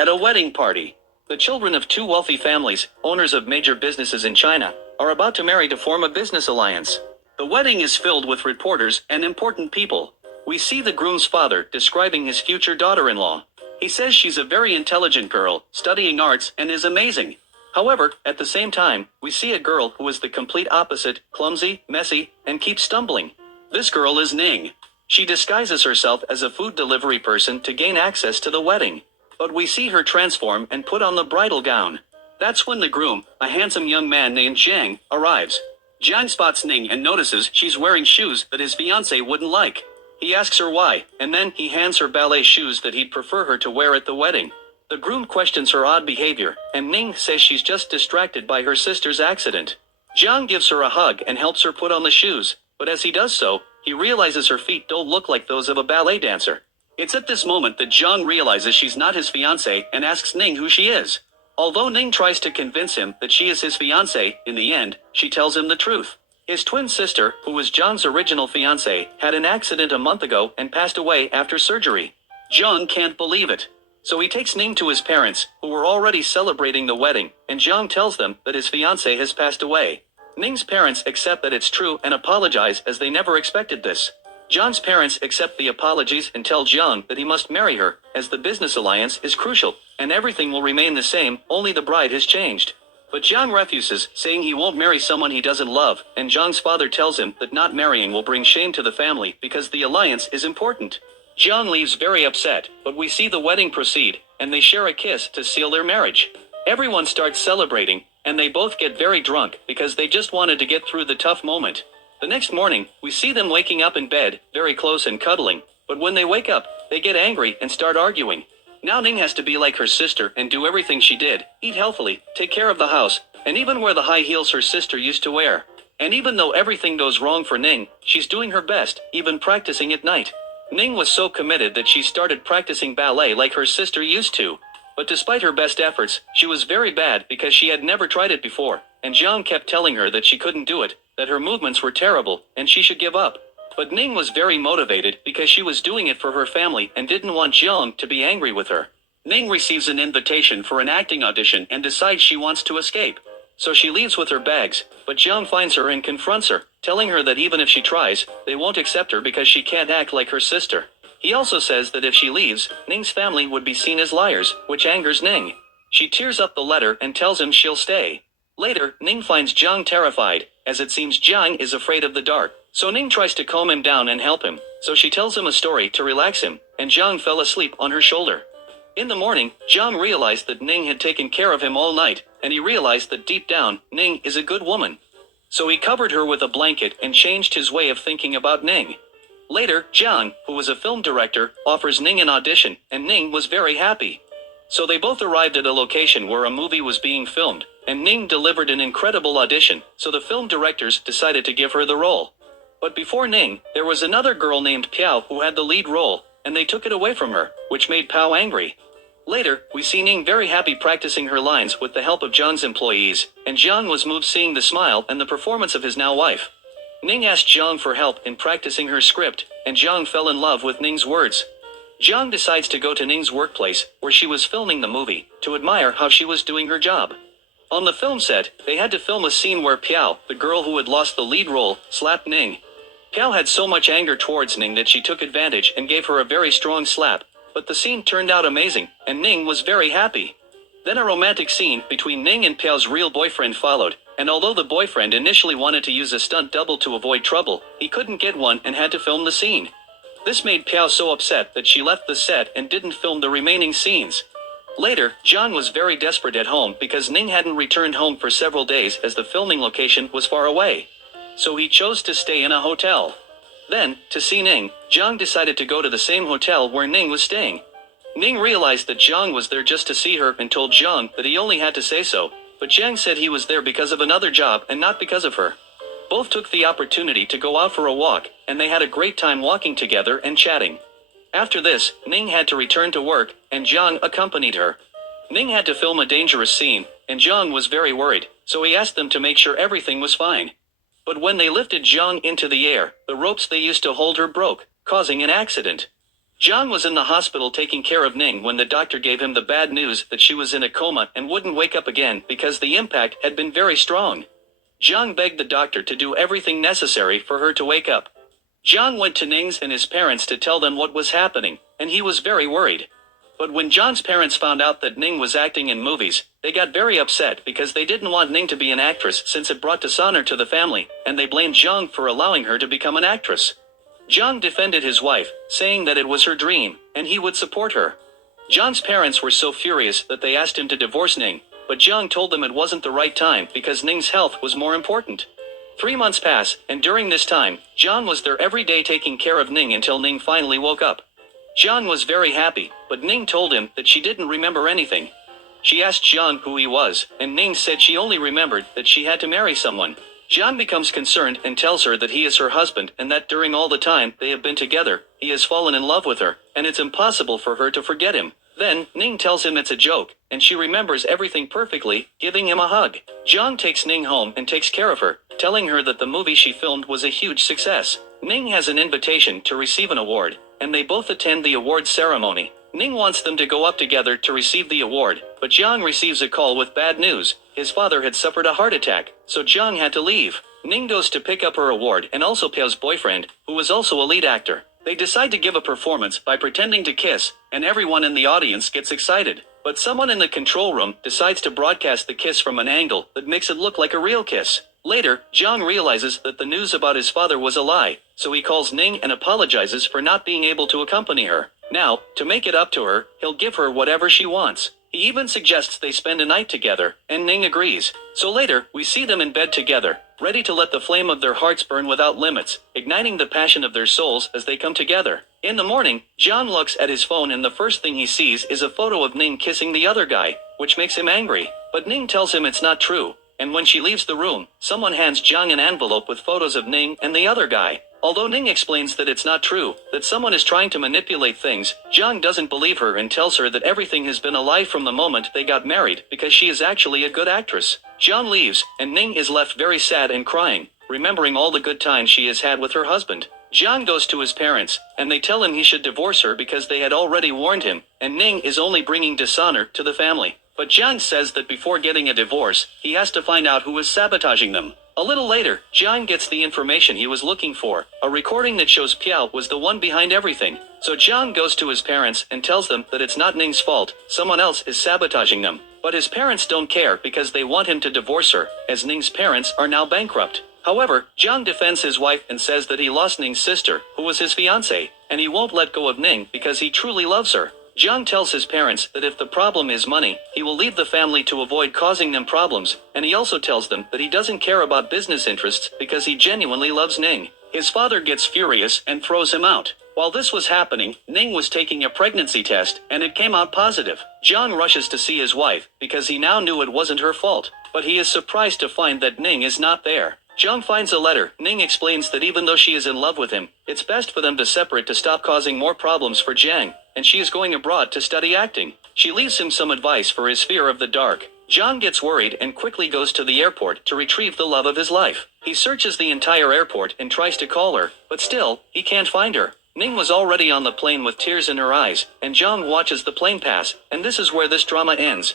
At a wedding party, the children of two wealthy families, owners of major businesses in China, are about to marry to form a business alliance. The wedding is filled with reporters and important people. We see the groom's father describing his future daughter-in-law. He says she's a very intelligent girl, studying arts, and is amazing. However, at the same time, we see a girl who is the complete opposite, clumsy, messy, and keeps stumbling. This girl is Ning. She disguises herself as a food delivery person to gain access to the wedding. But we see her transform and put on the bridal gown. That's when the groom, a handsome young man named Zhang, arrives. Zhang spots Ning and notices she's wearing shoes that his fiancé wouldn't like. He asks her why, and then he hands her ballet shoes that he'd prefer her to wear at the wedding. The groom questions her odd behavior, and Ning says she's just distracted by her sister's accident. Zhang gives her a hug and helps her put on the shoes, but as he does so, he realizes her feet don't look like those of a ballet dancer. It's at this moment that Zhang realizes she's not his fiancée and asks Ning who she is. Although Ning tries to convince him that she is his fiancée, in the end, she tells him the truth. His twin sister, who was Zhang's original fiancée, had an accident a month ago and passed away after surgery. Zhang can't believe it. So he takes Ning to his parents, who were already celebrating the wedding, and Zhang tells them that his fiancée has passed away. Ning's parents accept that it's true and apologize as they never expected this. Zhang's parents accept the apologies and tell Zhang that he must marry her, as the business alliance is crucial, and everything will remain the same, only the bride has changed. But Zhang refuses, saying he won't marry someone he doesn't love, and Zhang's father tells him that not marrying will bring shame to the family because the alliance is important. Zhang leaves very upset, but we see the wedding proceed, and they share a kiss to seal their marriage. Everyone starts celebrating, and they both get very drunk because they just wanted to get through the tough moment. The next morning, we see them waking up in bed, very close and cuddling, but when they wake up, they get angry and start arguing. Now Ning has to be like her sister and do everything she did, eat healthily, take care of the house, and even wear the high heels her sister used to wear. And even though everything goes wrong for Ning, she's doing her best, even practicing at night. Ning was so committed that she started practicing ballet like her sister used to. But despite her best efforts, she was very bad because she had never tried it before, and Zhang kept telling her that she couldn't do it, that her movements were terrible, and she should give up. But Ning was very motivated because she was doing it for her family and didn't want Zhang to be angry with her. Ning receives an invitation for an acting audition and decides she wants to escape. So she leaves with her bags, but Zhang finds her and confronts her, telling her that even if she tries, they won't accept her because she can't act like her sister. He also says that if she leaves, Ning's family would be seen as liars, which angers Ning. She tears up the letter and tells him she'll stay. Later, Ning finds Zhang terrified, as it seems Zhang is afraid of the dark. So Ning tries to calm him down and help him, so she tells him a story to relax him, and Zhang fell asleep on her shoulder. In the morning, Zhang realized that Ning had taken care of him all night, and he realized that deep down, Ning is a good woman. So he covered her with a blanket and changed his way of thinking about Ning. Later, Zhang, who was a film director, offers Ning an audition, and Ning was very happy. So they both arrived at a location where a movie was being filmed, and Ning delivered an incredible audition, so the film directors decided to give her the role. But before Ning, there was another girl named Piao who had the lead role, and they took it away from her, which made Piao angry. Later, we see Ning very happy practicing her lines with the help of Zhang's employees, and Zhang was moved seeing the smile and the performance of his now wife. Ning asked Zhang for help in practicing her script, and Zhang fell in love with Ning's words. Zhang decides to go to Ning's workplace, where she was filming the movie, to admire how she was doing her job. On the film set, they had to film a scene where Piao, the girl who had lost the lead role, slapped Ning. Piao had so much anger towards Ning that she took advantage and gave her a very strong slap, but the scene turned out amazing, and Ning was very happy. Then a romantic scene between Ning and Piao's real boyfriend followed, and although the boyfriend initially wanted to use a stunt double to avoid trouble, he couldn't get one and had to film the scene. This made Piao so upset that she left the set and didn't film the remaining scenes. Later, Zhang was very desperate at home because Ning hadn't returned home for several days as the filming location was far away. So he chose to stay in a hotel. Then, to see Ning, Zhang decided to go to the same hotel where Ning was staying. Ning realized that Zhang was there just to see her and told Zhang that he only had to say so, but Zhang said he was there because of another job and not because of her. Both took the opportunity to go out for a walk, and they had a great time walking together and chatting. After this, Ning had to return to work, and Zhang accompanied her. Ning had to film a dangerous scene, and Zhang was very worried, so he asked them to make sure everything was fine. But when they lifted Zhang into the air, the ropes they used to hold her broke, causing an accident. Jiang was in the hospital taking care of Ning when the doctor gave him the bad news that she was in a coma and wouldn't wake up again because the impact had been very strong. Jiang begged the doctor to do everything necessary for her to wake up. Jiang went to Ning's and his parents to tell them what was happening, and he was very worried. But when Jiang's parents found out that Ning was acting in movies, they got very upset because they didn't want Ning to be an actress since it brought dishonor to the family, and they blamed Jiang for allowing her to become an actress. Jiang defended his wife, saying that it was her dream, and he would support her. Jiang's parents were so furious that they asked him to divorce Ning, but Jiang told them it wasn't the right time because Ning's health was more important. 3 months pass, and during this time, Jiang was there every day taking care of Ning until Ning finally woke up. Jiang was very happy, but Ning told him that she didn't remember anything. She asked Jiang who he was, and Ning said she only remembered that she had to marry someone. Jiang becomes concerned and tells her that he is her husband and that during all the time they have been together, he has fallen in love with her, and it's impossible for her to forget him. Then, Ning tells him it's a joke, and she remembers everything perfectly, giving him a hug. Jiang takes Ning home and takes care of her, telling her that the movie she filmed was a huge success. Ning has an invitation to receive an award, and they both attend the award ceremony. Ning wants them to go up together to receive the award, but Jiang receives a call with bad news. His father had suffered a heart attack, so Jiang had to leave. Ning goes to pick up her award and also Piao's boyfriend, who was also a lead actor. They decide to give a performance by pretending to kiss, and everyone in the audience gets excited. But someone in the control room decides to broadcast the kiss from an angle that makes it look like a real kiss. Later, Jiang realizes that the news about his father was a lie, so he calls Ning and apologizes for not being able to accompany her. Now, to make it up to her, he'll give her whatever she wants. He even suggests they spend a night together, and Ning agrees. So later, we see them in bed together, ready to let the flame of their hearts burn without limits, igniting the passion of their souls as they come together. In the morning, Jiang looks at his phone and the first thing he sees is a photo of Ning kissing the other guy, which makes him angry. But Ning tells him it's not true, and when she leaves the room, someone hands Jiang an envelope with photos of Ning and the other guy. Although Ning explains that it's not true, that someone is trying to manipulate things, Jiang doesn't believe her and tells her that everything has been a lie from the moment they got married because she is actually a good actress. Jiang leaves, and Ning is left very sad and crying, remembering all the good times she has had with her husband. Jiang goes to his parents, and they tell him he should divorce her because they had already warned him, and Ning is only bringing dishonor to the family. But Jiang says that before getting a divorce, he has to find out who is sabotaging them. A little later, Jiang gets the information he was looking for, a recording that shows Piao was the one behind everything. So Jiang goes to his parents and tells them that it's not Ning's fault, someone else is sabotaging them. But his parents don't care because they want him to divorce her, as Ning's parents are now bankrupt. However, Jiang defends his wife and says that he lost Ning's sister, who was his fiancée, and he won't let go of Ning because he truly loves her. Jiang tells his parents that if the problem is money, he will leave the family to avoid causing them problems, and he also tells them that he doesn't care about business interests because he genuinely loves Ning. His father gets furious and throws him out. While this was happening, Ning was taking a pregnancy test, and it came out positive. Jiang rushes to see his wife, because he now knew it wasn't her fault, but he is surprised to find that Ning is not there. Jiang finds a letter. Ning explains that even though she is in love with him, it's best for them to separate to stop causing more problems for Jiang, and she is going abroad to study acting. She leaves him some advice for his fear of the dark. Jiang gets worried and quickly goes to the airport to retrieve the love of his life. He searches the entire airport and tries to call her, but still, he can't find her. Ning was already on the plane with tears in her eyes, and Jiang watches the plane pass, and this is where this drama ends.